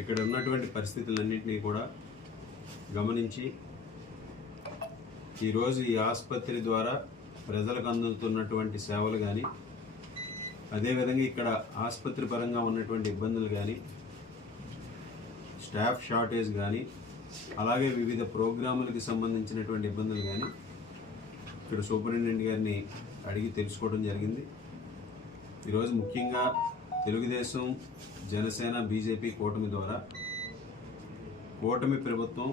ఇక్కడ ఉన్నటువంటి పరిస్థితులన్నింటినీ కూడా గమనించి ఈరోజు ఈ ఆసుపత్రి ద్వారా ప్రజలకు అందుతున్నటువంటి సేవలు కానీ, అదేవిధంగా ఇక్కడ ఆసుపత్రి పరంగా ఉన్నటువంటి ఇబ్బందులు కానీ, స్టాఫ్ షార్టేజ్ కానీ, అలాగే వివిధ ప్రోగ్రాములకి సంబంధించినటువంటి ఇబ్బందులు కానీ ఇక్కడ సూపరింటెండెంట్ గారిని అడిగి తెలుసుకోవడం జరిగింది. ఈరోజు ముఖ్యంగా తెలుగుదేశం, జనసేన, బీజేపీ కూటమి ద్వారా కూటమి ప్రభుత్వం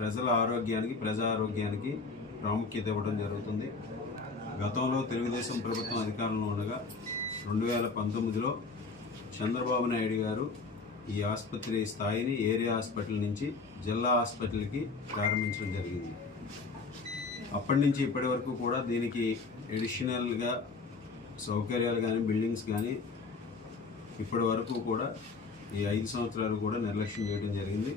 ప్రజల ఆరోగ్యానికి, ప్రజా ఆరోగ్యానికి ప్రాముఖ్యత ఇవ్వడం జరుగుతుంది. గతంలో తెలుగుదేశం ప్రభుత్వం అధికారంలో ఉండగా 2019లో చంద్రబాబు నాయుడు గారు ఈ ఆసుపత్రి స్థాయిని ఏరియా హాస్పిటల్ నుంచి జిల్లా హాస్పిటల్కి ప్రారంభించడం జరిగింది. అప్పటి నుంచి ఇప్పటి వరకు కూడా దీనికి ఎడిషనల్గా సౌకర్యాలు కానీ, బిల్డింగ్స్ కానీ ఇప్పటి వరకు కూడా ఈ 5 సంవత్సరాలు కూడా నిర్లక్ష్యం చేయడం జరిగింది.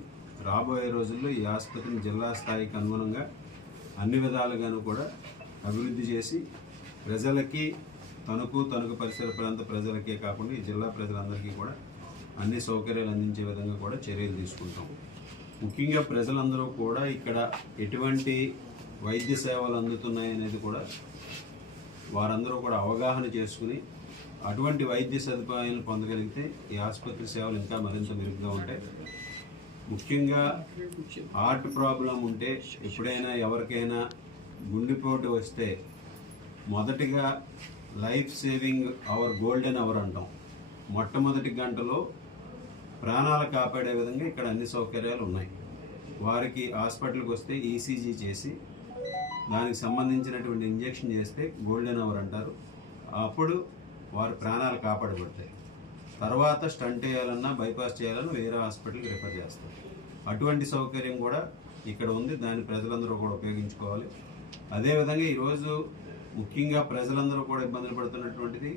రాబోయే రోజుల్లో ఈ ఆసుపత్రిని జిల్లా స్థాయికి అనుగుణంగా అన్ని విధాలుగాను కూడా అభివృద్ధి చేసి ప్రజలకి, తణుకు పరిసర ప్రాంత ప్రజలకే కాకుండా ఈ జిల్లా ప్రజలందరికీ కూడా అన్ని సౌకర్యాలు అందించే విధంగా కూడా చర్యలు తీసుకుంటాం. ముఖ్యంగా ప్రజలందరూ కూడా ఇక్కడ ఎటువంటి వైద్య సేవలు అందుతున్నాయనేది కూడా వారందరూ కూడా అవగాహన చేసుకుని అటువంటి వైద్య సదుపాయాలను పొందగలిగితే ఈ ఆసుపత్రి సేవలు ఇంకా మరింత మెరుగ్గా ఉంటాయి. ముఖ్యంగా హార్ట్ ప్రాబ్లం ఉంటే, ఎప్పుడైనా ఎవరికైనా గుండెపోటు వస్తే మొదటిగా life saving hour, golden hour అంటాం. మొట్టమొదటి గంటలో ప్రాణాలు కాపాడే విధంగా ఇక్కడ అన్ని సౌకర్యాలు ఉన్నాయి. వారికి హాస్పిటల్కి వస్తే ఈసీజీ చేసి దానికి సంబంధించినటువంటి ఇంజెక్షన్ చేస్తే గోల్డెన్ అవర్ అంటారు. అప్పుడు వారి ప్రాణాలు కాపాడబడతాయి. తర్వాత స్టంట్ చేయాలన్నా, బైపాస్ చేయాలన్నా వేరే హాస్పిటల్కి రిఫర్ చేస్తారు. అటువంటి సౌకర్యం కూడా ఇక్కడ ఉంది. దాన్ని ప్రజలందరూ కూడా ఉపయోగించుకోవాలి. అదేవిధంగా ఈరోజు ముఖ్యంగా ప్రజలందరూ కూడా ఇబ్బందులు పడుతున్నటువంటిది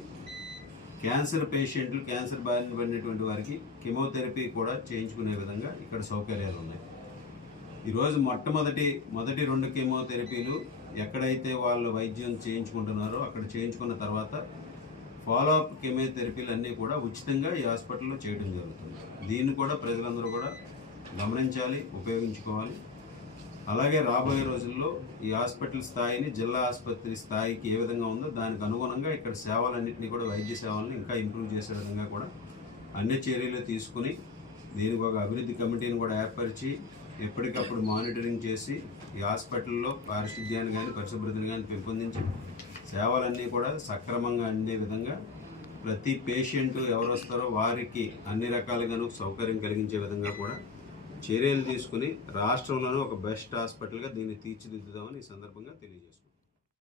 క్యాన్సర్ పేషెంట్లు, క్యాన్సర్ బారిన పడినటువంటి వారికి కెమోథెరపీ కూడా చేయించుకునే విధంగా ఇక్కడ సౌకర్యాలు ఉన్నాయి. ఈరోజు మొదటి 2 కెమోథెరపీలు ఎక్కడైతే వాళ్ళు వైద్యం చేయించుకుంటున్నారో అక్కడ చేయించుకున్న తర్వాత ఫాలోఅప్ కెమోథెరపీలు అన్నీ కూడా ఉచితంగా ఈ హాస్పిటల్లో చేయడం జరుగుతుంది. దీన్ని కూడా ప్రజలందరూ కూడా గమనించాలి, ఉపయోగించుకోవాలి. అలాగే రాబోయే రోజుల్లో ఈ హాస్పిటల్ స్థాయిని జిల్లా ఆసుపత్రి స్థాయికి ఏ విధంగా ఉందో దానికి అనుగుణంగా ఇక్కడ సేవలన్నింటినీ కూడా, వైద్య సేవలను ఇంకా ఇంప్రూవ్ చేసే విధంగా కూడా అన్ని చర్యలు తీసుకుని దీనికి ఒక అభివృద్ధి కమిటీని కూడా ఏర్పరిచి ఎప్పటికప్పుడు మానిటరింగ్ చేసి ఈ హాస్పిటల్లో పారిశుద్ధ్యాన్ని కానీ, పరిశుభ్రతను కానీ పెంపొందించి సేవలన్నీ కూడా సక్రమంగా అందే విధంగా ప్రతి పేషెంట్ ఎవరు వస్తారో వారికి అన్ని రకాలుగాను సౌకర్యం కలిగించే విధంగా కూడా చర్యలు తీసుకుని రాష్ట్రంలోనే ఒక బెస్ట్ హాస్పిటల్గా దీన్ని తీర్చిదిద్దుదామని ఈ సందర్భంగా తెలియజేస్తున్నాను.